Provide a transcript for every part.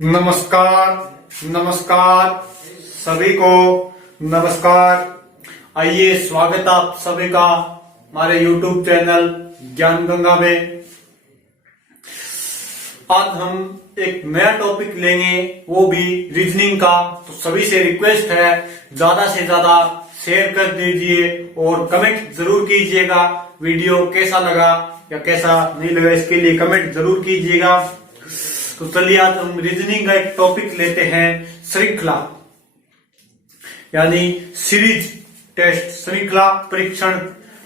नमस्कार। नमस्कार सभी को नमस्कार। आइए, स्वागत आप सभी का हमारे YouTube चैनल ज्ञान गंगा में। आज हम एक नया टॉपिक लेंगे, वो भी रीजनिंग का। तो सभी से रिक्वेस्ट है, ज्यादा से ज्यादा शेयर कर दीजिए और कमेंट जरूर कीजिएगा। वीडियो कैसा लगा या कैसा नहीं लगा, इसके लिए कमेंट जरूर कीजिएगा। तो चलिए, आज हम रीजनिंग का एक टॉपिक लेते हैं, श्रृंखला यानी सीरीज टेस्ट, श्रृंखला परीक्षण।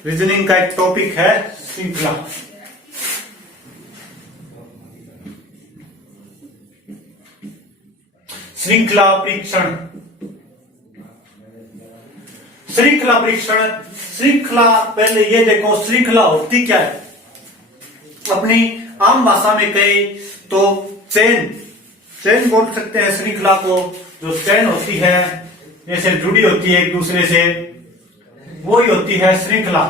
रीजनिंग का एक टॉपिक है श्रृंखला। श्रृंखला परीक्षण। श्रृंखला परीक्षण, श्रृंखला, पहले ये देखो श्रृंखला होती क्या है। अपनी आम भाषा में कहे तो चेन बोल सकते हैं श्रृंखला को। जो चेन होती है, जैसे जुड़ी होती है एक दूसरे से, वही होती है श्रृंखला।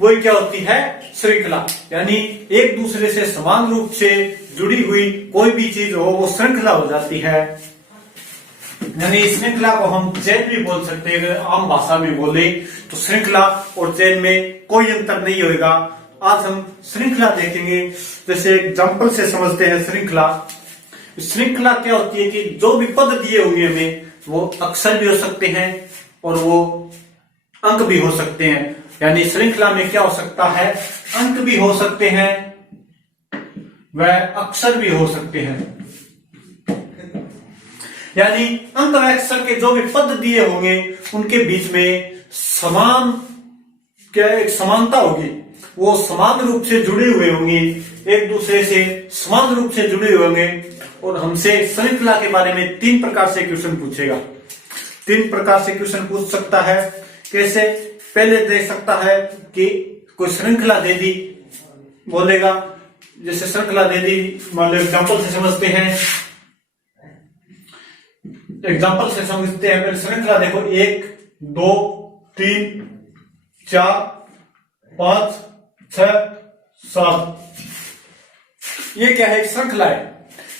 वही क्या होती है? श्रृंखला। यानी एक दूसरे से समान रूप से जुड़ी हुई कोई भी चीज हो, वो श्रृंखला हो जाती है। यानी श्रृंखला को हम चेन भी बोल सकते हैं, आम भाषा में बोले तो। श्रृंखला और चेन में कोई अंतर नहीं होगा। आज हम श्रृंखला देखेंगे। जैसे एग्जांपल से समझते हैं श्रृंखला। श्रृंखला क्या होती है कि जो भी पद दिए हुए हमें, वो अक्षर भी हो सकते हैं और वो अंक भी हो सकते हैं। यानी श्रृंखला में क्या हो सकता है? अंक भी हो सकते हैं, वह अक्षर भी हो सकते हैं। यानी अंक व अक्षर के जो भी पद दिए होंगे, उनके बीच में समान क्या एक समानता होगी। वो समान रूप से जुड़े हुए होंगे, एक दूसरे से समान रूप से जुड़े हुए होंगे। और हमसे श्रृंखला के बारे में 3 प्रकार से क्वेश्चन पूछेगा। 3 प्रकार से क्वेश्चन पूछ सकता है। कैसे? पहले दे सकता है कि कोई श्रृंखला दे दी, बोलेगा जैसे श्रृंखला दे दी, मान लो एग्जाम्पल से समझते हैं। एग्जाम्पल से समझते हैं। पहले श्रृंखला देखो, 1 2 3 4 5 6 7। ये क्या है? एक श्रृंखला है।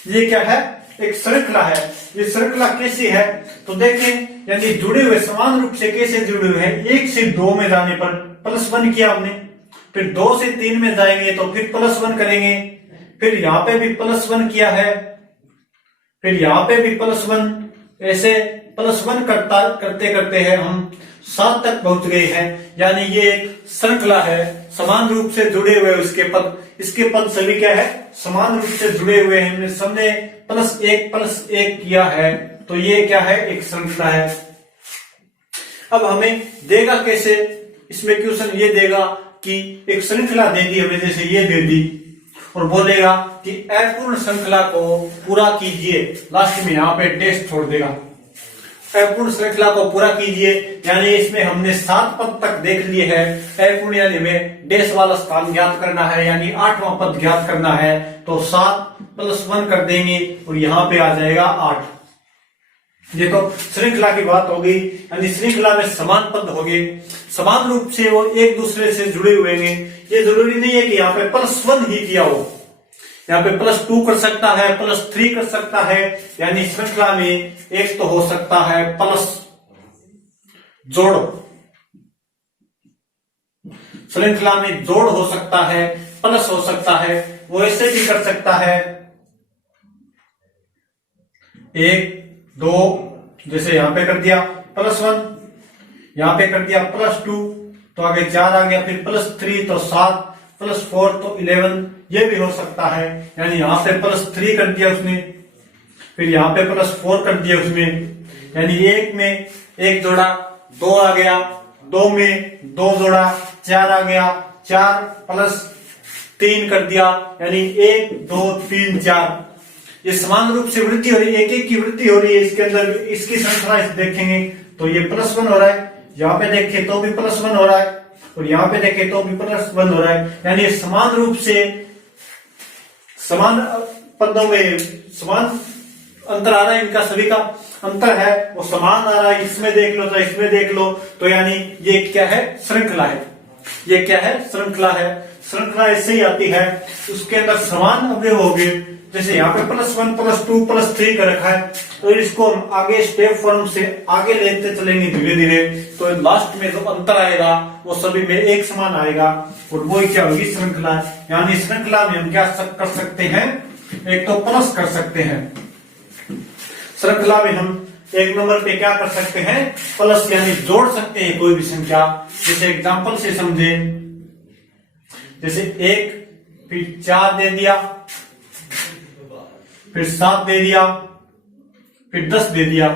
ये क्या है? एक श्रृंखला है। ये श्रृंखला कैसी है? तो देखें, यानी जुड़े हुए समान रूप से कैसे जुड़े हुए हैं। 1 से 2 में जाने पर +1 किया हमने, फिर 2 से 3 में जाएंगे तो फिर +1 करेंगे, फिर यहां पे भी +1 किया है, फिर यहां पे भी +1, ऐसे +1 करते करते हैं हम 7 तक पहुंच गए हैं। यानी ये एक श्रृंखला है, समान रूप से जुड़े हुए इसके पद। इसके पद सभी क्या है? समान रूप से जुड़े हुए हैं। हमने सबने +1 किया है, तो ये क्या है? एक श्रृंखला है। अब हमें देगा कैसे? इसमें क्वेश्चन ये देगा कि एक श्रृंखला दे दी हमें, जैसे ये दे दी, और बोलेगा कि अपूर्ण श्रृंखला को पूरा कीजिए। लास्ट में यहाँ पे डैश छोड़ देगा। अपूर्ण श्रृंखला को पूरा कीजिए, यानी इसमें हमने 7 पद तक देख लिए हैं। अपूर्ण यानी हमें डैश वाला स्थान ज्ञात करना है, यानी 8वां पद ज्ञात करना है। तो 7 + 1 कर देंगे और यहाँ पे आ जाएगा 8। ये तो श्रृंखला की बात होगी। यानी श्रृंखला में समान पद होंगे, समान रूप से वो एक दूसरे से जुड़े हुए हैं। ये जरूरी नहीं है कि यहाँ पे +1 ही किया हो, यहाँ पे +2 कर सकता है, +3 कर सकता है। यानी श्रृंखला में एक तो हो सकता है प्लस जोड़, श्रृंखला में जोड़ हो सकता है, प्लस हो सकता है। वो ऐसे भी कर सकता है 1 2, जैसे यहां पे कर दिया +1, यहां पे कर दिया +2, तो आगे 4 आ गया, फिर +3 तो 7, +4 तो 11। ये भी हो सकता है। यानी यहां पे +3 कर दिया उसने, फिर यहाँ पे +4 कर दिया उसमें। यानी 1 में 1 जोड़ा, 2 आ गया, 2 में 2 जोड़ा, 4 आ गया, 4 + 3 कर दिया। यानी 1 2 3 4। ये समान रूप से वृद्धि हो रही है, एक की वृद्धि हो रही है इसके अंदर। इसकी श्रृंखला देखेंगे तो ये +1 हो रहा है, यहाँ पे देखें तो भी +1 हो रहा है, और यहाँ पे देखें तो भी +1 हो रहा है। यानी समान रूप से समान पदों में समान अंतर आ रहा है। इनका सभी का अंतर है, वो समान आ रहा है। इसमें देख लो तो इसमें देख लो, तो यानी ये क्या है? श्रृंखला है। ये क्या है? श्रृंखला है। श्रृंखला ऐसे ही आती है, उसके अंदर समान अवयव होंगे। जैसे यहाँ पे +1 +2 +3 का रखा है, तो इसको हम आगे स्टेप फॉर्म से आगे लेते चलेंगे धीरे धीरे, तो लास्ट में जो अंतर आएगा वो सभी में एक समान आएगा, और वो क्या होगी, श्रृंखला। यानी श्रृंखला में हम क्या कर सकते हैं, एक तो प्लस कर सकते हैं। श्रृंखला में हम एक नंबर पे क्या कर सकते हैं, प्लस, यानी जोड़ सकते हैं कोई भी संख्या। जैसे एग्जांपल से समझे, जैसे 1 फिर 4 दे दिया, फिर 7 दे दिया, फिर 10 दे दिया।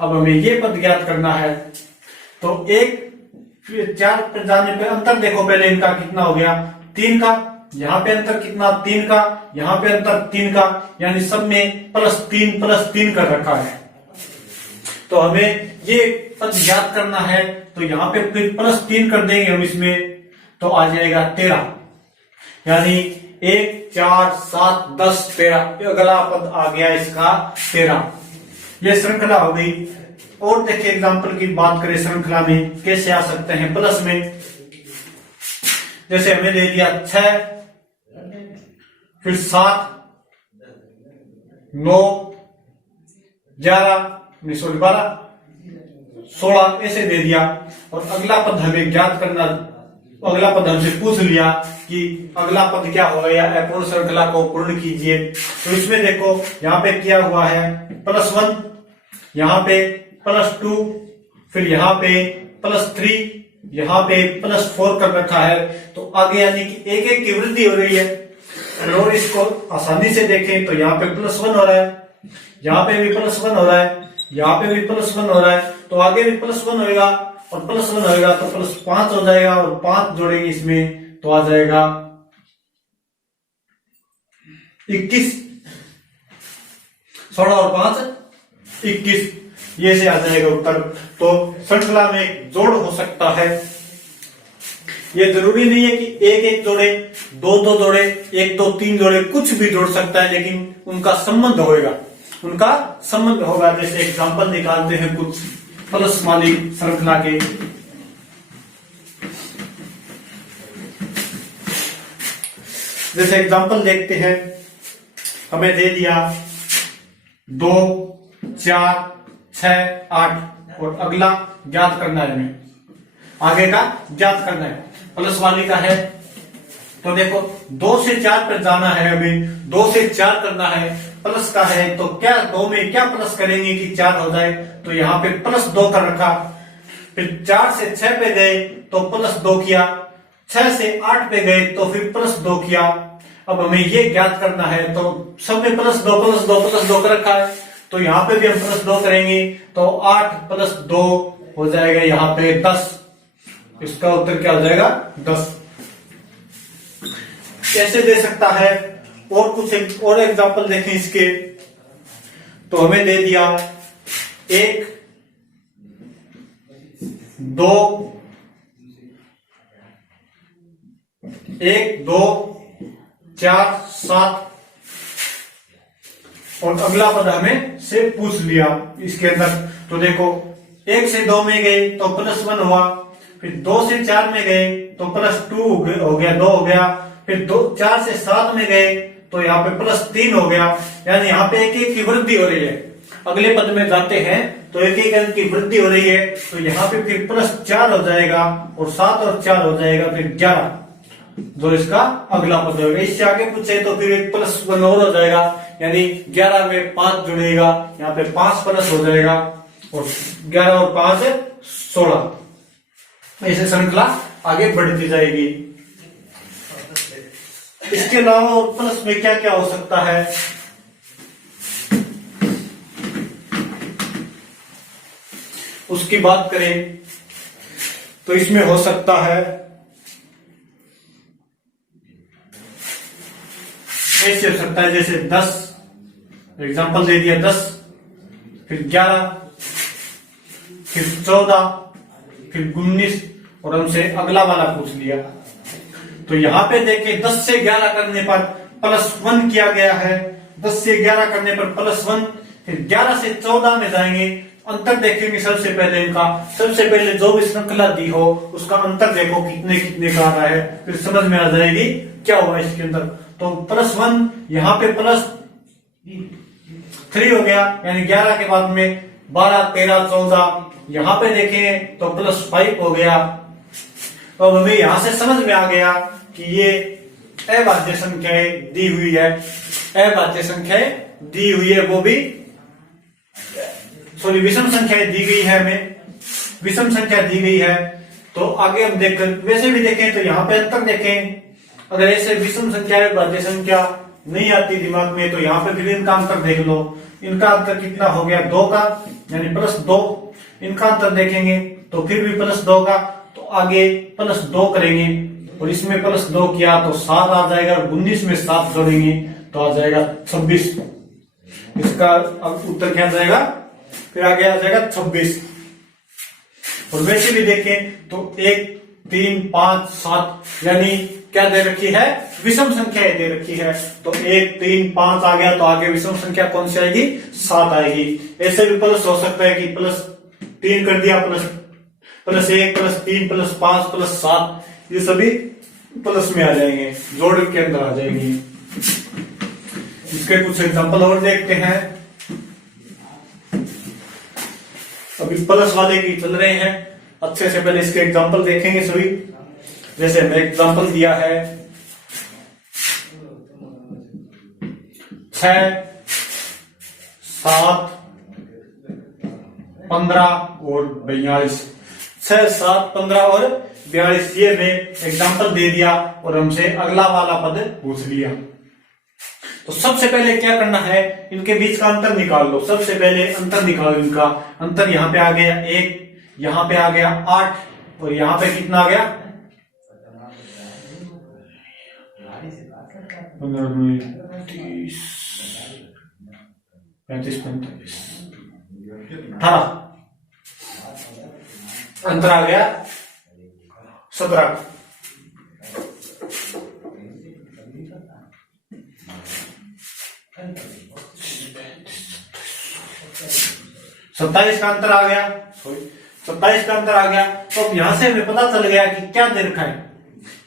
अब हमें ये पद ज्ञात करना है, तो 1 फिर 4 पर जाने पे अंतर देखो पहले इनका कितना हो गया, 3 का। यहाँ पे अंतर कितना, 3 का। यहाँ पे अंतर 3 का, यानी सब में +3 कर रखा है। तो हमें ये पद ज्ञात करना है, तो यहाँ पे फिर +3 कर देंगे हम इसमें, तो आ जाएगा 13। यानी 1 4 7 10 13, अगला पद आ गया इसका 13। ये श्रृंखला हो गई। और देखिए एग्जांपल की बात करें, श्रृंखला में कैसे आ सकते हैं प्लस में। जैसे हमें दे दिया 6 फिर 7 9 11 12 16 ऐसे दे दिया। और अगला पद हमें ज्ञात करना, अगला पद हमसे पूछ लिया कि अगला पद क्या होगा, या अपूर्ण श्रृंखला को पूर्ण कीजिए। तो इसमें देखो यहाँ पे किया हुआ है +1, यहाँ पे +2, फिर यहाँ पे +3, यहाँ पे +4 कर रखा है। तो आगे यानी कि एक एक की वृद्धि हो रही है। और इसको आसानी से देखें तो यहाँ पे +1 हो रहा है, यहाँ पे भी +1 हो रहा है, यहाँ पे भी +1 हो रहा है, तो आगे भी +1 होगा, और +1 होगा तो +5 हो जाएगा, और 5 जोड़ेंगे इसमें तो आ जाएगा 21। 16 और 5 21, ये से आ जाएगा उत्तर। तो श्रृंखला में एक जोड़ हो सकता है। ये जरूरी नहीं है कि एक एक जोड़े, दो जोड़े, 1 2 3 जोड़े, कुछ भी जोड़ सकता है, लेकिन उनका संबंध होगा, उनका संबंध होगा। जैसे एग्जांपल निकालते हैं कुछ प्लस वाली श्रृंखला के। जैसे एग्जांपल देखते हैं, हमें दे दिया 2 4 6 8, और अगला ज्ञात करना है, हमें आगे का ज्ञात करना है। प्लस वाली का है, तो देखो 2 से 4 पर जाना है, हमें 2 से 4 करना है। प्लस का है तो क्या 2 में क्या प्लस करेंगे कि 4 हो जाए, तो यहाँ पे +2 कर रखा। फिर 4 से 6 पे गए तो +2 किया, 6 से 8 पे गए तो फिर +2 किया। अब हमें ये ज्ञात करना है, तो सब में +2 कर रखा है, तो यहाँ पे भी हम +2 करेंगे, तो 8 + 2 हो जाएगा यहाँ पे 10। इसका उत्तर क्या हो जाएगा, 10। कैसे दे सकता है, और कुछ और एग्जांपल देखें इसके। तो हमें दे दिया 1 2 4 7, और अगला पद हमें से पूछ लिया इसके अंदर। तो देखो 1 से 2 में गए तो +1 हुआ, फिर 2 से 4 में गए तो +2 हो गया, 2 हो गया, फिर 4 से 7 में गए तो यहाँ पे +3 हो गया। यानी यहाँ पे एक एक की वृद्धि हो रही है। अगले पद में जाते हैं तो एक एक अंक की वृद्धि हो रही है, तो यहाँ पे फिर +4 हो जाएगा, और 7 और 4 हो जाएगा, फिर 11 जो इसका अगला पद होगा। इससे आगे पूछे तो फिर एक +1 और हो जाएगा, यानी 11 में 5 जुड़ेगा, यहाँ पे 5 प्लस हो जाएगा, और 11 और 5 16। ऐसे श्रृंखला आगे बढ़ती जाएगी। इसके अलावा और प्लस में क्या क्या हो सकता है, उसकी बात करें तो इसमें हो सकता है ऐसे हो सकता है, जैसे 10 एग्जांपल दे दिया, 10 फिर 11 फिर 14 फिर 19, और हमसे अगला वाला पूछ लिया। तो यहाँ पे देखिए 10 से 11 करने पर +1 किया गया है, 10 से 11 करने पर +1, फिर 11 से 14 में जाएंगे, अंतर देखेंगे सबसे पहले इनका। सबसे पहले जो भी श्रृंखला दी हो उसका अंतर देखो कितने कितने का आ रहा है, फिर समझ में आ जाएगी क्या हुआ इसके अंदर। तो +1 यहाँ पे +3 हो गया, यानी 11 के बाद में 12, 13, 14। यहाँ पे देखें तो +5 हो गया। तो हमें यहां से समझ में आ गया कि ये अभाज्य संख्याएं दी हुई है, अभाज्य संख्याएं दी हुई है, वो भी सॉरी विषम संख्याएं दी गई है, हमें विषम संख्या दी गई है। तो आगे हम देखकर वैसे भी देखें तो यहाँ पे अंतर देखें, अगर ऐसे विषम संख्या अभाज्य संख्या नहीं आती दिमाग में तो यहाँ पे फिर इनका अंतर देख लो। इनका अंतर कितना हो गया 2 का, यानी +2। इनका अंतर देखेंगे तो फिर भी +2 का, तो आगे +2 करेंगे और इसमें +2 किया तो 7 आ जाएगा, और 19 में 7 जोड़ेंगे तो आ जाएगा 26। इसका अब उत्तर क्या जाएगा, फिर आगे आ जाएगा 26। और वैसे भी देखें तो 1, 3, 5, 7, यानी क्या दे रखी है, विषम संख्याएं दे रखी है। तो 1, 3, 5 आ गया, तो आगे विषम संख्या कौन सी आएगी, 7 आएगी। ऐसे भी प्लस हो सकता है कि +3 कर दिया, +1, +3, +5, +7, ये सभी प्लस में आ जाएंगे, जोड़ के अंदर आ जाएंगे। इसके कुछ एग्जांपल और देखते हैं। अभी प्लस वाले की चल रहे हैं, अच्छे से पहले इसके एग्जांपल देखेंगे सभी। जैसे मैं एग्जांपल दिया है 6, 7, 15 और 42। 6, 7, 15 और 42 ये मैं एग्जांपल दे दिया और हमसे अगला वाला पद पूछ लिया। तो सबसे पहले क्या करना है, इनके बीच का अंतर निकाल लो। सबसे पहले अंतर निकालो इनका। अंतर यहाँ पे आ गया 1, यहाँ पे आ गया 8 और यहाँ पे कितना आ गया 15, 30, 35, 45, 18। अंतर आ गया 17। सत्ताईस का अंतर आ गया, 27 का अंतर आ गया। तो अब यहां से हमें पता चल गया कि क्या दे रखा है।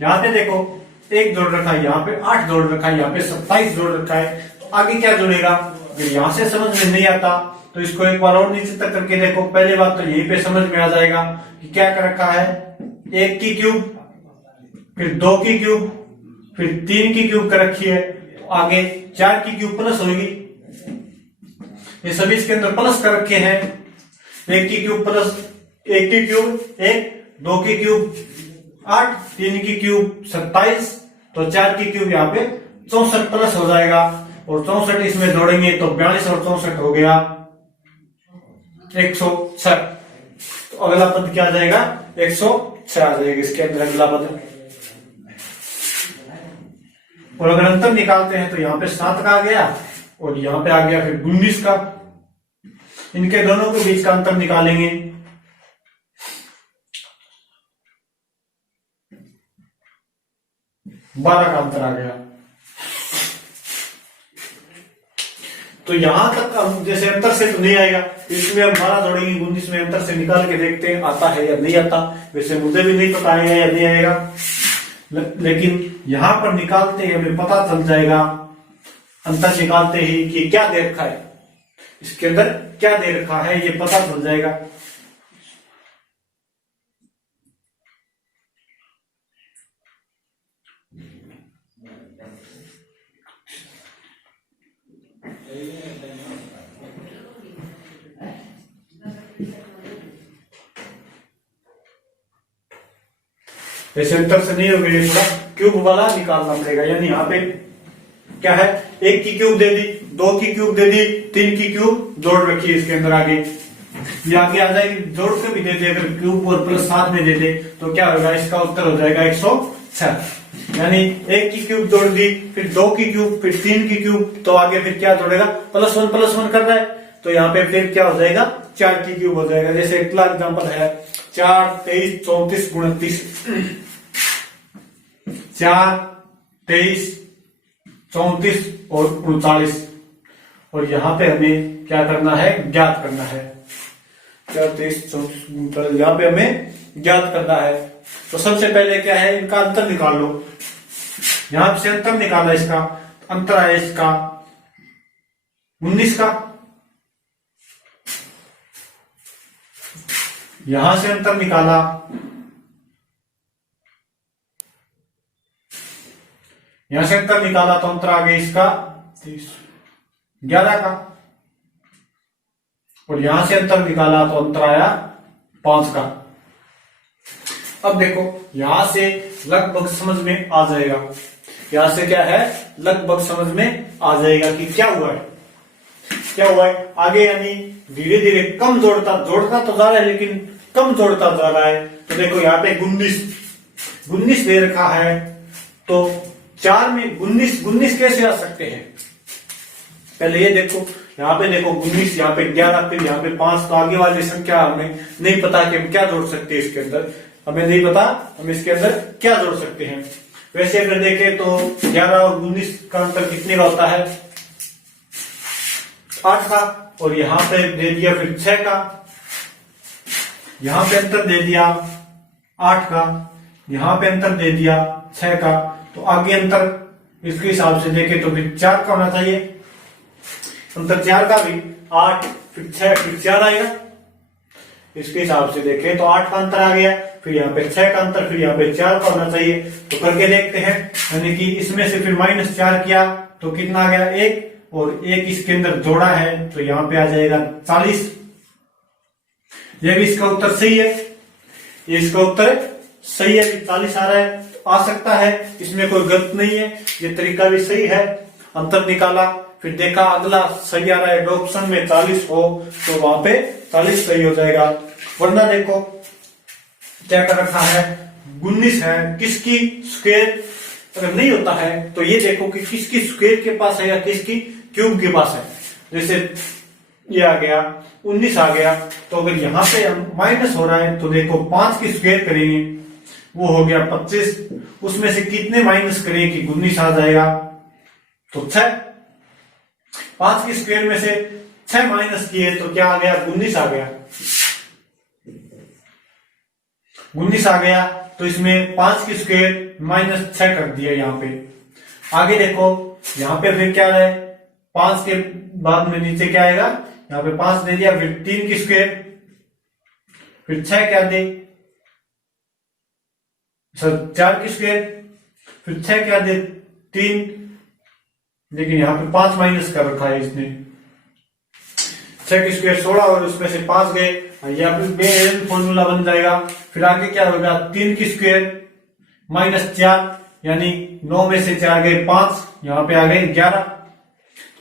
यहाँ पे देखो 1 जोड़ रखा है, यहाँ पे 8 जोड़ रखा है, यहाँ पे 27 जोड़ रखा है। तो आगे क्या जोड़ेगा, अगर यहां से समझ में नहीं आता तो इसको एक बार और नीचे तक करके देखो। पहले बात तो यहीं पे समझ में आ जाएगा कि क्या कर रखा है, 1 की क्यूब, फिर 2 की क्यूब, फिर 3 की क्यूब कर रखी है। तो आगे 4 की क्यूब प्लस होगी, ये सभी इसके अंदर प्लस कर रखे हैं। 1 की क्यूब प्लस 1 की क्यूब 1, 2 की क्यूब 8, 3 की क्यूब 27, तो 4 की क्यूब यहाँ पे 64 प्लस हो जाएगा। और 64 इसमें जोड़ेंगे तो 42 और 64 हो गया 106। तो अगला पद क्या आ जाएगा, 106 आ जाएगा इसके अंदर अगला पद। और अगर अंतर निकालते हैं तो यहाँ पे 7 का आ गया और यहाँ पे आ गया फिर 19 का। इनके दोनों के बीच का अंतर निकालेंगे। बारह का अंतर आ गया। तो यहां तक हम जैसे अंतर से तो नहीं आएगा, इसमें हम 12 जोड़ेंगे 19 में, अंतर से निकाल के देखते हैं आता है या नहीं आता। वैसे मुझे भी नहीं पता आएगा या नहीं आएगा, लेकिन यहां पर निकालते ही हमें पता चल जाएगा, अंतर निकालते ही कि क्या दे रखा है, इसके अंदर क्या दे रखा है ये पता चल जाएगा। ऐसे अंतर से नहीं होगा, ये थोड़ा क्यूब वाला निकालना पड़ेगा। यानी यहाँ पे क्या है, 1 की क्यूब दे दी, 2 की क्यूब दे दी, 3 की क्यूब जोड़ रखी है इसके अंदर। आगे ये आगे आ जाएगी, जोड़ के भी दे दे, अगर क्यूब और प्लस साथ में दे दे तो क्या होगा, इसका उत्तर हो जाएगा 106। यानी 1 की क्यूब जोड़ दी, फिर 2 की क्यूब, फिर 3 की क्यूब, तो आगे फिर क्या जोड़ेगा, +1 कर रहा है तो यहाँ पे फिर क्या हो जाएगा, 4 की क्यूब हो जाएगा। जैसे अगला एग्जाम्पल है 4, 23, 34, 29। 4, 23, 34 और 39। और यहां पे हमें क्या करना है, ज्ञात करना है। 4 23 34 39, यहाँ पे हमें ज्ञात करना है। तो सबसे पहले क्या है, इनका अंतर निकाल लो। यहां से अंतर निकाला, इसका अंतर आया इसका 19 का, यहां से अंतर निकाला, यहां से अंतर निकाला तो अंतर आ गया इसका 11 का, और यहां से अंतर निकाला तो अंतर आया 5 का। अब देखो यहां से लगभग समझ में आ जाएगा, यहां से क्या है लगभग समझ में आ जाएगा कि क्या हुआ है, क्या हुआ है आगे, यानी धीरे धीरे कम जोड़ता तो जा रहा है लेकिन कम जोड़ता जा रहा है। तो देखो यहाँ पे 19 दे रखा है, तो 4 में 19 कैसे आ सकते हैं, पहले ये देखो, यहाँ पे देखो 19, यहाँ पे 11, फिर यहाँ पे 5, तो आगे वाली संख्या हमें नहीं पता कि हम क्या जोड़ सकते हैं, इसके अंदर हमें नहीं पता हम इसके अंदर क्या जोड़ सकते हैं। वैसे अगर देखें तो 11 और 19 का अंतर कितने का होता है, 8 का, और यहाँ पे दे दिया फिर 6 का, यहाँ पे अंतर दे दिया 8 का, यहाँ पे अंतर दे दिया 6 का, तो आगे अंतर इसके हिसाब से देखें तो फिर 4 का होना चाहिए, अंतर 4 का भी 8 फिर 6 फिर 4 आएगा, इसके हिसाब से देखें तो 8 का अंतर आ गया, फिर यहाँ पे 6 का अंतर, फिर यहाँ पे 4 का होना चाहिए। तो करके देखते हैं, यानी कि इसमें से फिर -4 किया तो कितना आ गया 1, और 1 इसके अंदर जोड़ा है तो यहाँ पे आ जाएगा 40। ये भी इसका उत्तर सही है, ये इसका उत्तर सही है, 40 आ रहा है, तो आ सकता है, इसमें कोई गलत नहीं है, ये तरीका भी सही है। अंतर निकाला, फिर देखा अगला सही आ रहा है, ऑप्शन में 40 हो तो वहां पे 40 सही हो जाएगा। वरना देखो क्या कर रखा है, 19 है, किसकी स्क्वायर अगर नहीं होता है तो ये देखो कि किसकी स्क्वायर के पास है या किसकी क्यूब के पास है। जैसे ये आ गया 19 आ गया, तो अगर यहाँ पे माइनस हो रहा है तो देखो 5 की स्क्वायर करेंगे, वो हो गया 25, उसमें से कितने माइनस करें कि 19 आ जाएगा, तो 6, 5 की स्क्वायर में से 6 माइनस किए तो क्या आ गया, 19 आ गया, 19 आ गया, तो इसमें 5 की स्क्वायर -6 कर दिया यहाँ पे। आगे देखो यहाँ पे फिर क्या है, 5 के बाद में नीचे क्या आएगा, यहाँ पे 5 दे दिया, फिर 3 की स्क्वायर, फिर 6 क्या दे, 4 की स्क्वायर, फिर 6 क्या दे 3, लेकिन यहाँ पे 5 माइनस कर रखा है इसने, 6 की स्क्वायर 16 और उसमें से 5 गए, यहाँ पे फॉर्मूला बन जाएगा। फिर आगे क्या होगा, 3 की स्क्वायर -4, यानी 9 में से 4 गए 5, यहाँ पे आ गए 11।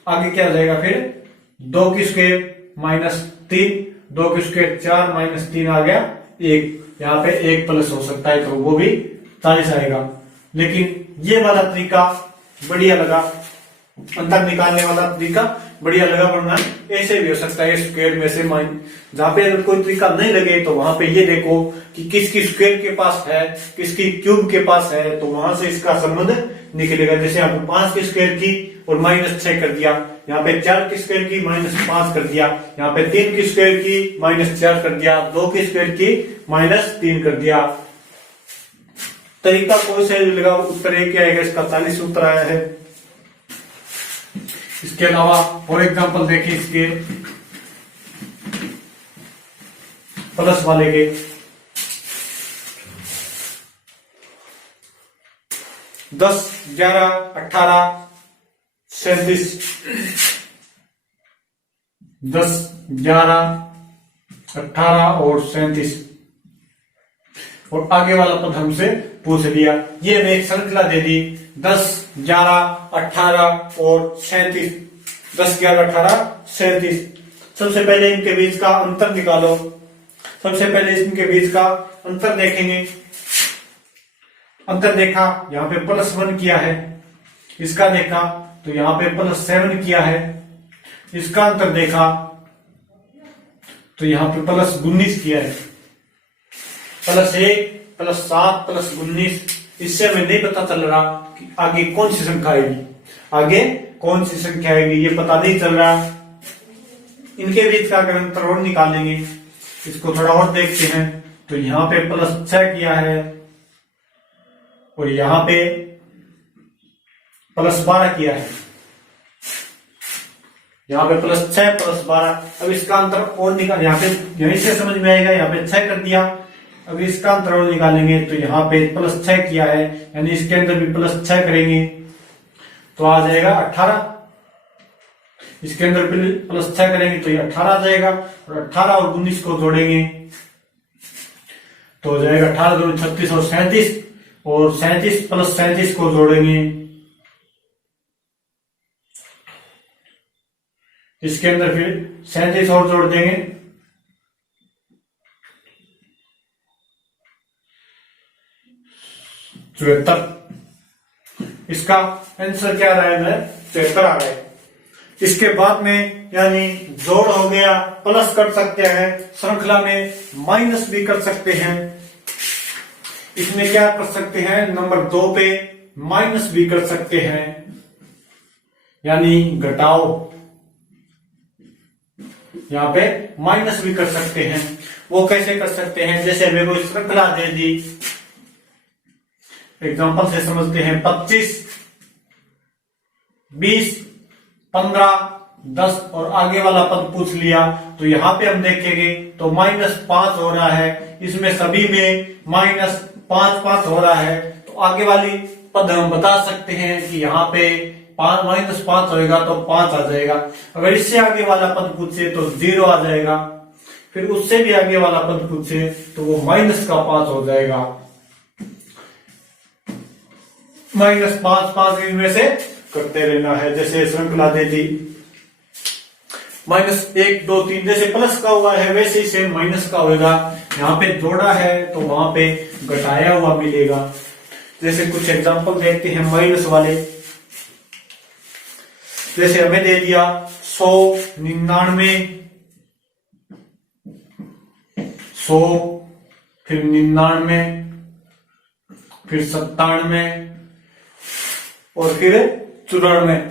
आगे क्या हो जाएगा, फिर 2 की स्क्वायर -3, 2 की स्क्वायर 4 -3 आ गया 1, यहाँ पे 1 प्लस हो सकता है तो वो भी 40 आएगा। लेकिन ये वाला तरीका बढ़िया लगा, अंतर निकालने वाला तरीका बढ़िया लगा, वरना ऐसे भी हो सकता है स्क्वायर में से जहां पे अगर कोई तरीका नहीं लगे तो वहां पे ये देखो कि किसकी स्क्वायर के पास है किसकी क्यूब के पास है, तो वहां से इसका संबंध निकलेगा। जैसे यहाँ पे 5 की स्क्वायर की और -6 कर दिया, यहाँ पे 4 की स्क्वायर की -5 कर दिया, यहाँ पे 3 की स्क्वायर की -4 कर दिया, 2 की स्क्वायर की -3 कर दिया। तरीका कोई सा लगा, उत्तर एक ही आएगा, इसका 40 उत्तर आया है। इसके अलावा फॉर एग्जांपल देखिए इसके प्लस वाले के, दस 11 18 37, 10 11 18 और 37, और आगे वाला पद हमसे पूछ लिया। ये हमें एक श्रृंखला दे दी 10 11 18 और 37, 10 11 18 37। सबसे पहले इनके बीच का अंतर निकालो। सबसे पहले इनके बीच का अंतर देखेंगे। अंतर देखा, यहाँ पे +1 किया है, इसका देखा तो यहाँ पे +7 किया है, इसका अंतर देखा तो यहाँ पे +19 किया है, +1 +7 +19। इससे हमें नहीं पता चल रहा कि आगे कौन सी संख्या आएगी, आगे कौन सी संख्या आएगी ये पता नहीं चल रहा। इनके बीच का अगर अंतर और निकालेंगे इसको थोड़ा और देखते हैं। तो यहाँ पे +6 किया है और यहाँ पे +12 किया है। यहाँ पे +6 +12। अब इसका अंतर और निकाल, यहाँ पे यहीं से समझ में आएगा, यहाँ पे 6 कर दिया। अब इसका अंतर और निकालेंगे तो यहाँ पे +6 किया है, यानी इसके अंदर भी +6 करेंगे तो आ जाएगा 18। इसके अंदर +6 करेंगे तो ये 18 आ जाएगा, और 18 और 19 को जोड़ेंगे तो हो जाएगा 18 दूनी 36 और 37, और 37 + 37 को जोड़ेंगे, इसके अंदर फिर 37 और जोड़ देंगे, 74। इसका आंसर क्या आ रहा है? 74 आ रहा है। इसके बाद में यानी जोड़ हो गया, प्लस कर सकते हैं, श्रृंखला में माइनस भी कर सकते हैं। इसमें क्या कर सकते हैं? नंबर 2 पे माइनस भी कर सकते हैं, यानी घटाओ, यहां पे माइनस भी कर सकते हैं। वो कैसे कर सकते हैं? जैसे हमें कोई श्रृंखला दे दी, एग्जांपल से समझते हैं। 25, 20, 15, 10 और आगे वाला पद पूछ लिया, तो यहां पे हम देखेंगे तो -5 हो रहा है, इसमें सभी में -5 हो रहा है। तो आगे वाली पद हम बता सकते हैं कि यहाँ पे -5 होएगा तो 5 आ जाएगा। अगर इससे आगे वाला पद पूछे तो 0 आ जाएगा, फिर उससे भी आगे वाला पद पूछे तो वो -5 हो जाएगा। -5, 5 इनमें से करते रहना है। जैसे श्रृंखला दे दी -1, 2, 3, जैसे प्लस का हुआ है वैसे ही सेम माइनस का होगा। यहाँ पे जोड़ा है तो वहां पे घटाया हुआ मिलेगा। जैसे कुछ एग्जांपल देखते हैं माइनस वाले। जैसे हमें दे दिया 100, 99, 100, फिर 99, फिर 97 और फिर 94।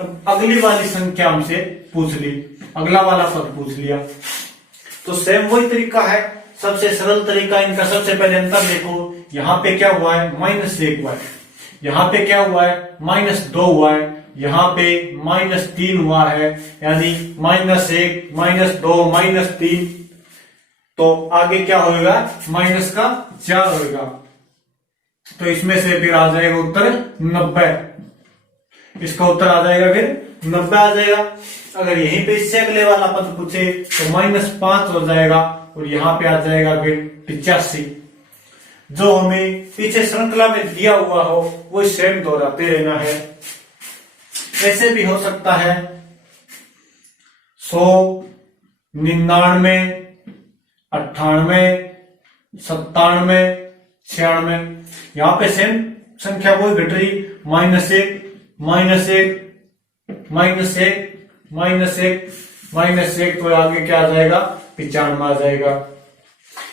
अब अगली वाली संख्या हमसे पूछ ली, अगला वाला पद पूछ लिया, तो सेम वही तरीका है, सबसे सरल तरीका इनका। सबसे पहले अंतर देखो, यहाँ पे क्या हुआ है? -1 हुआ है, यहाँ पे क्या हुआ है? -2 हुआ है, यहाँ पे -3 हुआ है, यानी -1, -2, -3, तो आगे क्या होगा? -4 होगा। तो इसमें से फिर आ जाएगा उत्तर 90। इसका उत्तर आ जाएगा फिर 90 आ जाएगा। अगर यहीं पे इससे अगले वाला पद पूछे तो -5 हो जाएगा, और यहाँ पे आ जाएगा फिर 85। जो हमें पीछे श्रृंखला में दिया हुआ हो वो सेम दोहराते रहना है। ऐसे भी हो सकता है 100, 99, 98, 97, 96। यहाँ पे सेम संख्या वही घट रही, -1, -1, -1, -1, तो आगे क्या आ जाएगा? 95 आ जाएगा।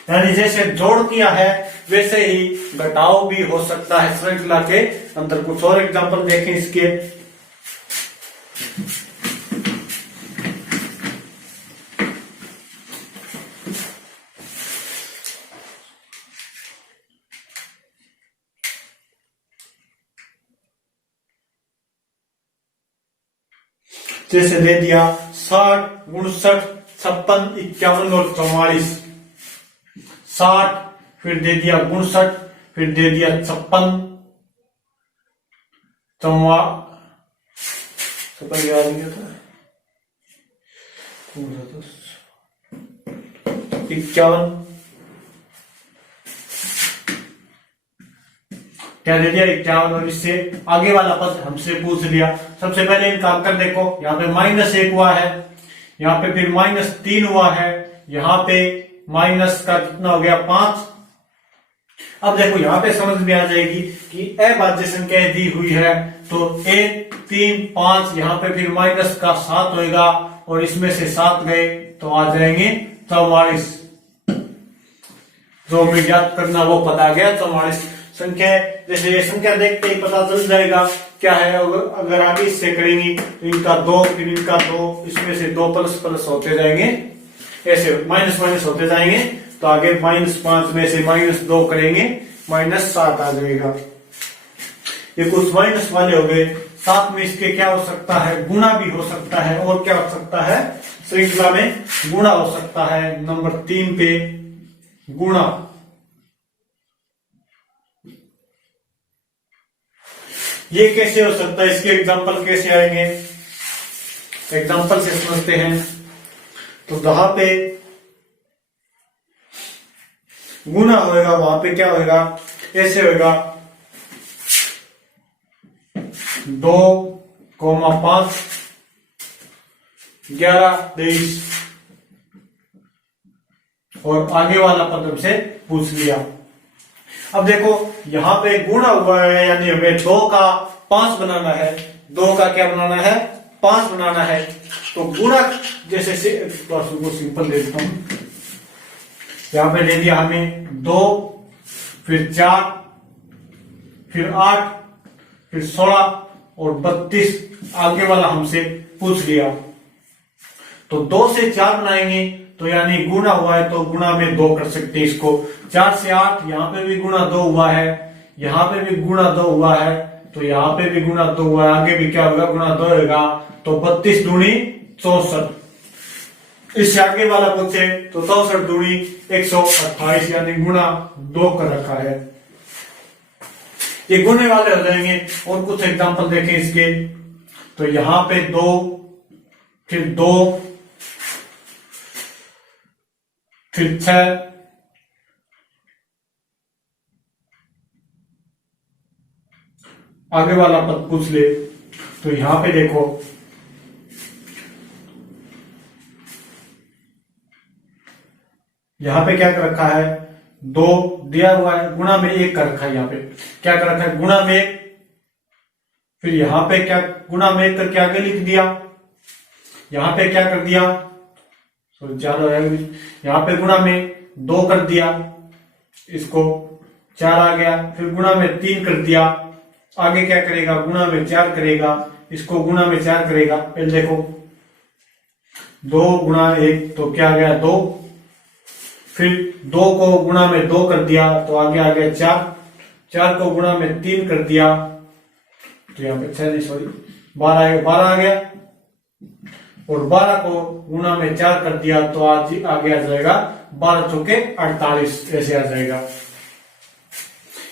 यानी जैसे जोड़ किया है वैसे ही घटाव भी हो सकता है श्रृंखला के अंदर। कुछ और एग्जांपल देखें इसके। जैसे दे दिया 60, 59, 56, 51 और 44। 60, फिर दे दिया 59, फिर दे दिया 56, 51, क्या दे दिया? 51। और इससे आगे वाला पद हमसे पूछ लिया। सबसे पहले इनका अंतर देखो, यहाँ पे -1 हुआ है, यहाँ पे फिर -3 हुआ है, यहाँ पे माइनस का कितना हो गया? 5। अब देखो यहाँ पे समझ में आ जाएगी कि अभाज्य संख्या दी हुई है, तो 1, 3, 5, यहाँ पे फिर माइनस का 7 होगा, और इसमें से 7 गए तो आ जाएंगे 44। जो हमें ज्ञात करना वो पता गया 44 संख्या। जैसे ये संख्या देखते ही पता चल जाएगा क्या है। अगर आगे इससे करेंगे तो इनका 2, फिर इनका 2, इसमें से 2 प्लस प्लस होते जाएंगे ऐसे माइनस माइनस होते जाएंगे, तो आगे -5 में से -2 करेंगे, -7 आ जाएगा। ये कुछ माइनस वाले हो गए। साथ में इसके क्या हो सकता है, गुणा भी हो सकता है, और क्या हो सकता है, श्रृंखला में गुणा हो सकता है। नंबर 3 पे गुणा। ये कैसे हो सकता है, इसके एग्जांपल कैसे आएंगे, एग्जांपल से समझते हैं। तो जहां पे गुणा होएगा वहां पे क्या होएगा, ऐसे होएगा 2,5 11 23, और आगे वाला पद हमसे पूछ लिया। अब देखो यहां पे गुणा हुआ है, यानी हमें 2 का 5 बनाना है, 2 का क्या बनाना है, 5 बनाना है। तो गुणा जैसे को सिंपल दे देता हूं, यहां पे दे दिया हमें 2, फिर 4, फिर 8, फिर 16 और 32, आगे वाला हमसे पूछ लिया। तो 2 से 4 बनाएंगे, तो यानी गुणा हुआ है तो गुणा में 2 कर सकते हैं इसको। 4 से 8, यहां पे भी गुणा 2 हुआ है, यहां पे भी गुणा 2 हुआ है, तो यहां पे भी गुणा 2 हुआ है, आगे भी क्या होगा, गुणा 2 होगा। तो 32 दूनी 64, इससे आगे वाला पूछे तो 64 दूनी 128, यानी गुणा 2 कर रखा है। ये गुणे वाले हो जाएंगे। और कुछ एग्जांपल देखें इसके, तो यहां पे 2, फिर 2, फिर 6, आगे वाला पद पूछ ले, तो यहां पे देखो यहां पे क्या कर रखा है, 2 दिया हुआ है, गुणा में 1 कर रखा है। यहां पे क्या कर रखा है, गुणा में 1, फिर यहां पे क्या गुणा में 1 करके आगे लिख दिया, यहां पे क्या कर दिया, यहां पे गुणा में 2 कर दिया, इसको 4 आ गया, फिर गुणा में 3 कर दिया, आगे क्या करेगा, गुणा में 4 करेगा, इसको गुणा में 4 करेगा। पहले देखो 2 गुणा 1 तो क्या आ गया 2, फिर 2 को गुणा में 2 कर दिया तो आगे आ गया 4, 4 को गुणा में 3 कर दिया तो यहाँ पे 12 आ गया, और 12 को गुणा में 4 कर दिया तो आज आगे आ जाएगा 12 चौके 48, ऐसे आ जाएगा।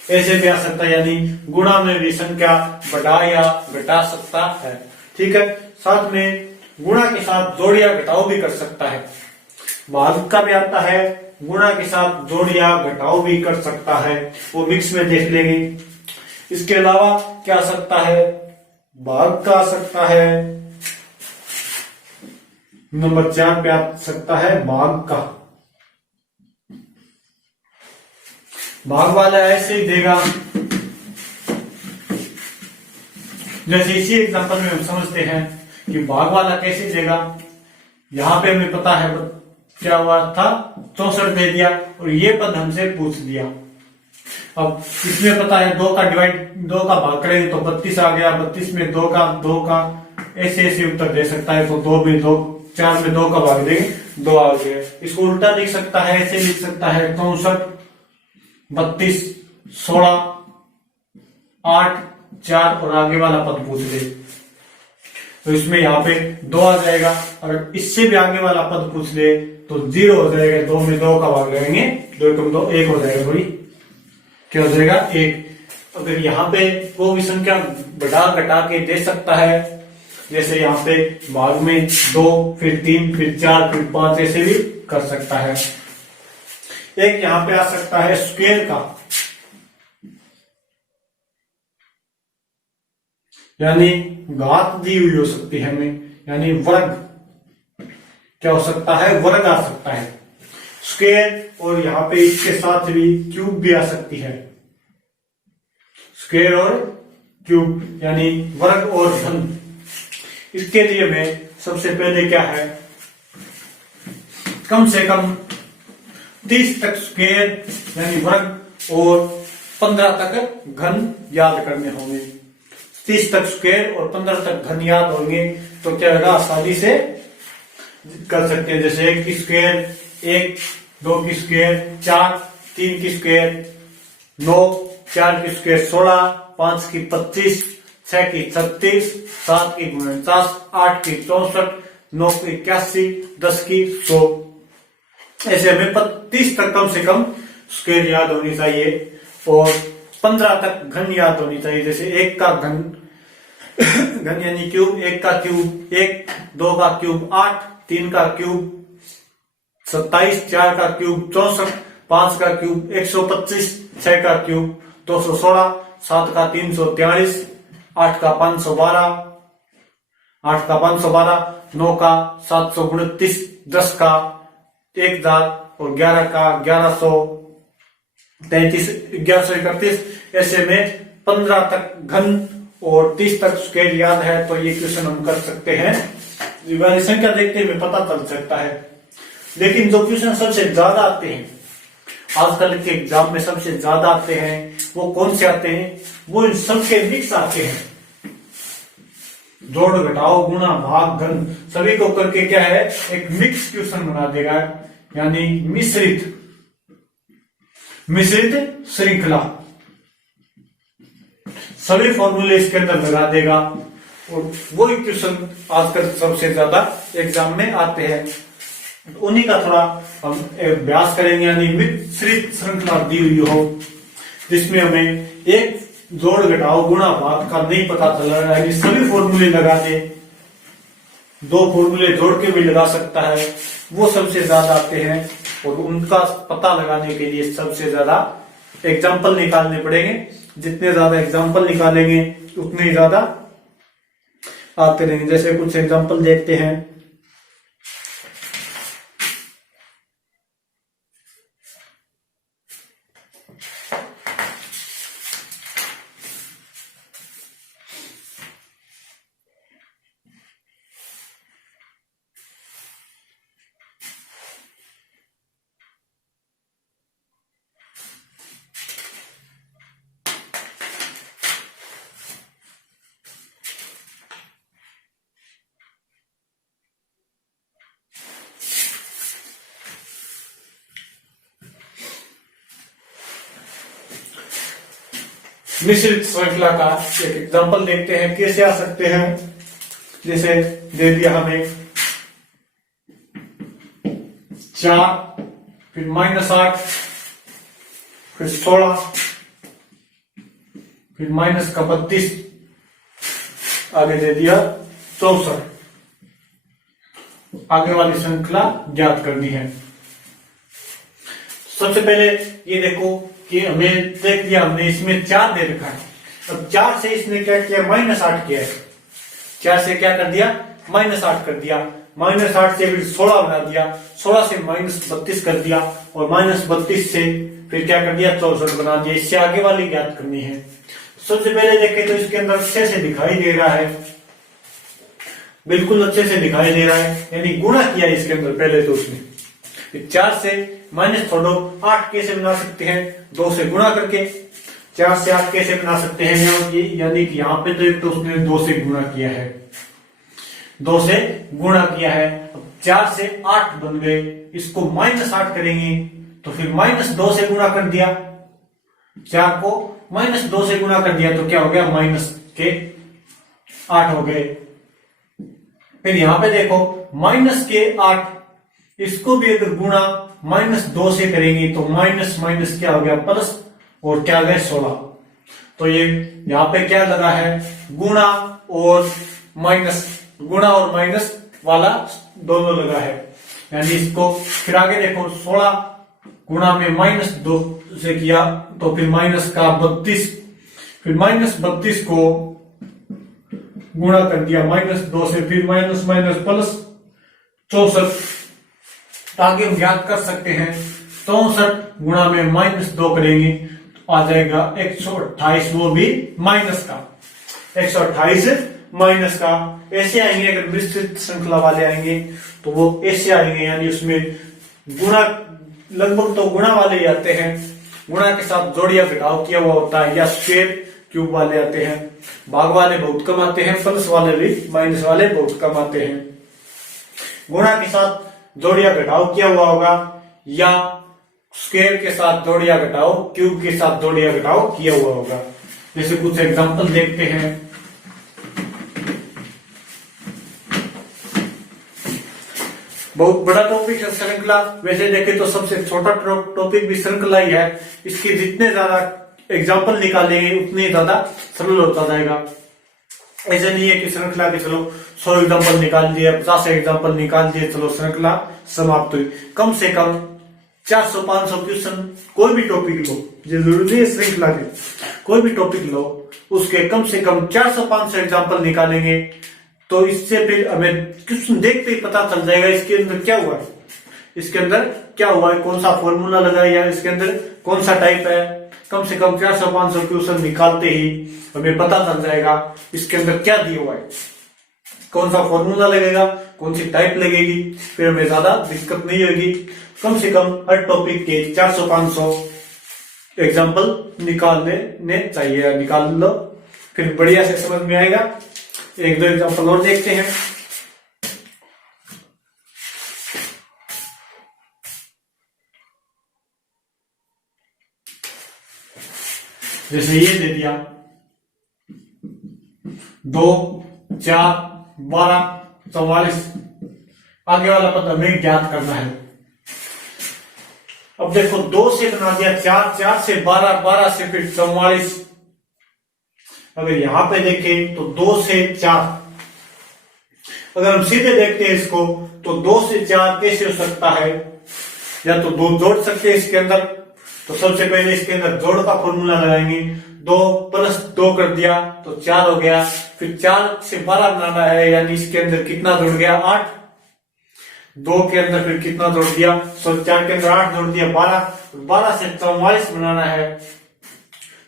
ऐसे भी आ सकता है, यानी गुणा में भी संख्या बढ़ा या घटा सकता है। ठीक है, साथ में गुणा के साथ जोड़ या घटाओ भी कर सकता है। भाग का भी आता है, गुणा के साथ जोड़ या घटाओ भी कर सकता है, वो मिक्स में देख लेंगे। इसके अलावा क्या आ सकता है, भाग का आ सकता है, नंबर 4 पे आ सकता है भाग का। भाग वाला ऐसे ही देगा, जैसे इसी एग्जांपल में हम समझते हैं कि भाग वाला कैसे देगा। यहां पे हमें पता है क्या हुआ था, 64 दे दिया, और ये पद हमसे पूछ दिया। अब इसमें पता है 2 का भाग करेंगे तो 32 आ गया, 32 में 2 का ऐसे ऐसे उत्तर दे सकता है। तो 2 में 2, 4 में 2 का भाग देंगे, 2 आ गया। इसको उल्टा लिख सकता है, ऐसे लिख सकता है 64, 32, 16, 8, 4 और आगे वाला पद पूछ ले, तो इसमें यहाँ पे 2 आ जाएगा। अगर इससे भी आगे वाला पद पूछ ले तो 0 हो जाएगा, 2 में 2 का भाग लेंगे, 2 कम 2 1 हो जाएगा, थोड़ी क्या हो जाएगा 1। अगर यहाँ पे वो भी संख्या बढ़ा घटा के दे सकता है, जैसे यहाँ पे भाग में 2, फिर 3, फिर 4, फिर 5, ऐसे भी कर सकता है। एक यहाँ पे आ सकता है स्क्वायर का, यानी घात दी हुई हो सकती है हमें, यानी वर्ग क्या हो सकता है, वर्ग आ सकता है स्क्वायर। और यहाँ पे इसके साथ भी क्यूब भी आ सकती है, स्क्वायर और क्यूब यानी वर्ग और घन। इसके लिए में सबसे पहले क्या है, कम से कम 30 तक स्क्वायर यानी वर्ग और 15 तक घन याद करने होंगे। 30 तक स्क्वायर और 15 तक घन याद होंगे तो क्या होगा, आसानी से कर सकते हैं, जैसे 1 की स्क्वायर 1, 2 की स्क्वायर 4, 3 की स्क्वायर 9, 4 की स्क्वायर 16, 5 की 25, 6 की 36, 7 की 49, 8 की 64, 9 की 81, 10 की 100। ऐसे हमें 30 तक कम से कम स्क्वायर याद होनी चाहिए और 15 तक घन याद होनी चाहिए। जैसे 1 का घन घन यानी क्यूब, 1 का क्यूब 1, 2 का क्यूब 8, 3 का क्यूब 27, 4 का क्यूब 64, 5 का क्यूब 125, 6 का क्यूब 216, 7 का 343, 8 का 512, 8 का 512, 9 का 729, 10 का 1000 और 11 का 1133, 1131। ऐसे में 15 तक घन और 30 तक स्क्वायर याद है तो ये क्वेश्चन हम कर सकते हैं। वाली संख्या देखते हुए पता चल सकता है। लेकिन जो क्वेश्चन सबसे ज्यादा आते हैं आजकल के एग्जाम में, सबसे ज्यादा आते हैं वो कौन से आते हैं? वो इन सबके मिक्स आते हैं। जोड़ घटाओ गुणा भाग घन सभी को करके क्या है, एक मिक्स क्वेश्चन बना देगा, यानी मिश्रित श्रृंखला। सभी फॉर्मूले इसके अंदर लगा देगा और वही क्वेश्चन आजकल सबसे ज्यादा एग्जाम में आते हैं। उन्हीं का थोड़ा हम अभ्यास करेंगे, यानी मिश्रित श्रृंखला दी हुई हो जिसमें हमें एक जोड़ घटाओ गुणा भाग का नहीं पता चल रहा है, सभी फॉर्मूले लगा दे, 2 फॉर्मूले जोड़ के भी लगा सकता है, वो सबसे ज्यादा आते हैं। और उनका पता लगाने के लिए सबसे ज्यादा एग्जाम्पल निकालने पड़ेंगे। जितने ज्यादा एग्जाम्पल निकालेंगे उतने ही ज्यादा आते रहेंगे। जैसे कुछ एग्जाम्पल देखते हैं। मिश्रित श्रृंखला का एक एग्जांपल देखते हैं कैसे आ सकते हैं। जैसे दे दिया हमें 4, फिर -8, फिर 16, फिर माइनस का 32, आगे दे दिया 64। आगे वाली श्रृंखला ज्ञात करनी है। सबसे पहले ये देखो कि हमें देख दिया, हमने इसमें 4 दे रखा है। अब 4 से इसने क्या किया, -8 किया है। 4 से क्या कर दिया, -8 कर दिया। -8 से फिर 16 बना दिया, 16 से -32 कर दिया और -32 से फिर क्या कर दिया, 64 बना दिया। इससे आगे वाली ज्ञात करनी है। सबसे पहले देखें तो इसके अंदर अच्छे से दिखाई दे रहा है, बिल्कुल अच्छे से दिखाई दे रहा है, यानी गुणा किया इसके अंदर पहले तो उसने। 4 से माइनस छोड़ो, 8 कैसे बना सकते हैं, 2 से गुणा करके। 4 से 8 कैसे बना सकते हैं, यानी कि यहाँ पे तो एक तो उसने 2 से गुणा किया है, 2 से गुणा किया है। अब 4 से 8 बन गए, इसको -8 करेंगे तो फिर -2 से गुणा कर दिया। 4 को -2 से गुणा कर दिया तो क्या हो गया, -8 हो गए। फिर यहां पे देखो -8, इसको भी अगर गुणा -2 से करेंगे तो माइनस क्या हो गया, प्लस, और क्या गए 16। तो ये यहां पे क्या लगा है, गुणा और माइनस, गुणा और माइनस वाला दोनों लगा है। यानी इसको फिर आगे देखो, 16 गुणा में -2 से किया तो फिर माइनस का 32, फिर -32 को गुणा कर दिया -2 से, फिर माइनस प्लस 64। आगे हम ज्ञात कर सकते हैं 64 गुणा में -2 करेंगे तो आ जाएगा 128, वो भी माइनस का, 128 माइनस का। ऐसे आएंगे, अगर विस्तृत श्रृंखला वाले आएंगे तो वो ऐसे आएंगे, यानी उसमें गुणा लगभग तो गुणा वाले ही आते हैं, गुणा के साथ जोड़िया घटाव किया हुआ होता है, या स्क्वायर क्यूब वाले आते हैं। भाग वाले बहुत कम आते हैं, प्लस वाले भी, माइनस वाले बहुत कम आते हैं। गुणा के साथ जोड़ या घटाव किया हुआ होगा, या स्क्वायर के साथ जोड़ या घटाव, क्यूब के साथ जोड़ या घटाव किया हुआ होगा। जैसे कुछ एग्जांपल देखते हैं। बहुत बड़ा टॉपिक है श्रृंखला। वैसे देखें तो सबसे छोटा टॉपिक भी श्रृंखला ही है। इसके जितने ज्यादा एग्जाम्पल निकालेंगे उतने ज्यादा सरल होता जाएगा। ऐसा नहीं है कि श्रृंखला के चलो 100 एग्जाम्पल निकाल दिए, 50 एग्जाम्पल निकाल दिए, चलो श्रृंखला समाप्त हुई। कम से कम 400-500 क्वेश्चन कोई भी टॉपिक लो, जरूरी है श्रृंखला के, कोई भी टॉपिक लो, उसके कम से कम 400-500 एग्जाम्पल निकालेंगे तो इससे फिर हमें क्वेश्चन देखते ही पता चल जाएगा इसके अंदर क्या हुआ है, इसके अंदर क्या हुआ है, कौन सा फॉर्मूला लगा है, या इसके अंदर कौन सा टाइप है। कम से कम 400-500 क्वेश्चन निकालते ही हमें पता चल जाएगा इसके अंदर क्या दिया हुआ है, कौन सा फॉर्मूला लगेगा, कौन सी टाइप लगेगी, फिर हमें ज्यादा दिक्कत नहीं होगी। कम से कम हर टॉपिक के 400-500 एग्जाम्पल निकालने चाहिए, निकाल लो फिर बढ़िया से समझ में आएगा। एक दो एग्जाम्पल और देखते हैं। जैसे ये दे दिया 2, 4, 12, 44, आगे वाला पद हमें ज्ञात करना है। अब देखो 2 से बना दिया 4, 4 से 12, 12 से फिर 44। अगर यहां पे देखें तो 2 से 4, अगर हम सीधे देखते हैं इसको तो 2 से 4 कैसे हो सकता है, या तो 2 जोड़ सकते हैं इसके अंदर, तो सबसे पहले इसके अंदर जोड़ का फॉर्मूला लगाएंगे। 2 + 2 कर दिया तो 4 हो गया, फिर 4 से 12 बनाना है, यानी इसके अंदर कितना जोड़ गया 8, 2 के अंदर फिर कितना जोड़ दिया, 4 के अंदर 8 जोड़ दिया 12, 12 से 44 बनाना है।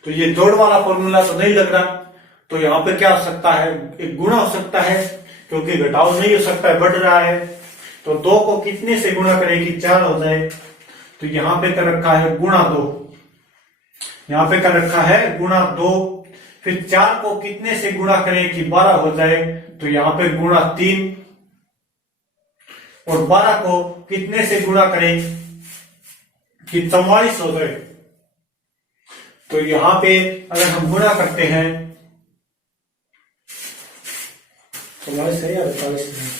तो ये जोड़ वाला फॉर्मूला तो नहीं लग रहा, तो यहाँ पे क्या हो सकता है, एक गुणा हो सकता है, क्योंकि घटाव नहीं हो सकता है, बढ़ रहा है। तो 2 को कितने से गुणा करें कि 4 हो जाए, तो यहां पे कर रखा है गुणा 2, यहां पे कर रखा है गुणा 2। फिर 4 को कितने से गुणा करें कि 12 हो जाए, तो यहां पे गुणा 3, और 12 को कितने से गुणा करें कि 44 हो जाए। तो यहां पे अगर हम गुणा करते हैं 44 है या 48 नहीं,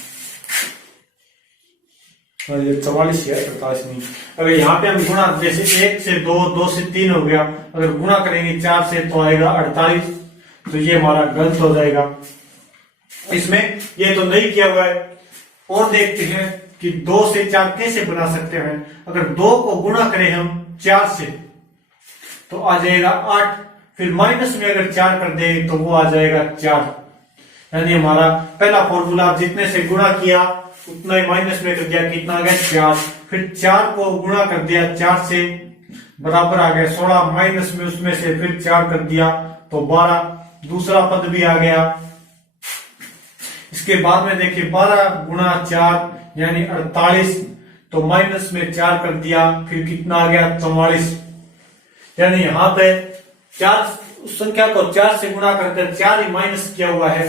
44 है 48 नहीं। अगर यहाँ पे हम गुणा, जैसे 1 से 2, 2 से 3 हो गया, अगर गुणा करेंगे 4 से तो आएगा 48, तो ये हमारा गलत हो जाएगा। इसमें ये तो नहीं किया हुआ है। और देखते हैं कि 2 से 4 कैसे बना सकते हैं। अगर 2 को गुणा करें हम 4 से तो आ जाएगा 8, फिर माइनस में अगर 4 कर दें तो वो आ जाएगा 4, यानी हमारा पहला फॉर्मूला जितने से गुणा किया उतना ही माइनस में कर दिया, कितना आ गया 4, फिर 4 को गुणा कर दिया 4 से, बराबर आ गया 16, माइनस में उसमें से फिर 4 कर दिया तो 12, दूसरा पद भी आ गया। इसके बाद में देखिए 12 गुणा 4 यानी 48, तो माइनस में 4 कर दिया, फिर कितना आ गया 44, यानी यहाँ पे 4 उस संख्या को 4 से गुणा करके 4 ही माइनस किया हुआ है,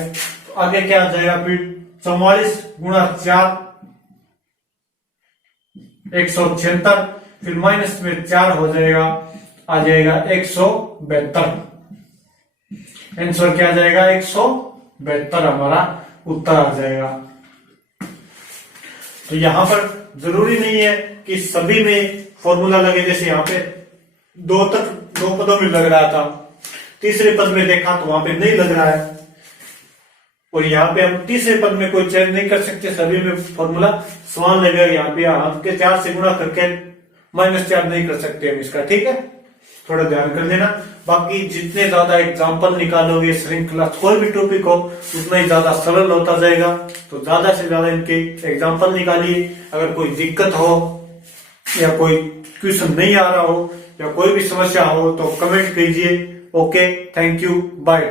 तो आगे क्या आ जाएगा फिर 44 गुणा 4 176, फिर माइनस में 4 हो जाएगा, आ जाएगा 172। आंसर क्या आ जाएगा 172 हमारा उत्तर आ जाएगा। तो यहां पर जरूरी नहीं है कि सभी में फॉर्मूला लगे, जैसे यहाँ पे 2 पदों में लग रहा था, तीसरे पद में देखा तो वहां पे नहीं लग रहा है, और यहाँ पे हम तीसरे पद में कोई चेंज नहीं कर सकते, सभी में फॉर्मूला समान लगेगा। यहाँ पे हम के 4 से गुणा करके -4 नहीं कर सकते हम इसका, ठीक है, थोड़ा ध्यान कर लेना। बाकी जितने ज्यादा एग्जाम्पल निकालोगे श्रृंखला कोई भी टॉपिक हो उतना ही ज्यादा सरल होता जाएगा। तो ज्यादा से ज्यादा इनके एग्जाम्पल निकालिए। अगर कोई दिक्कत हो या कोई क्वेश्चन नहीं आ रहा हो या कोई भी समस्या हो तो कमेंट कीजिए। Okay, thank you, bye.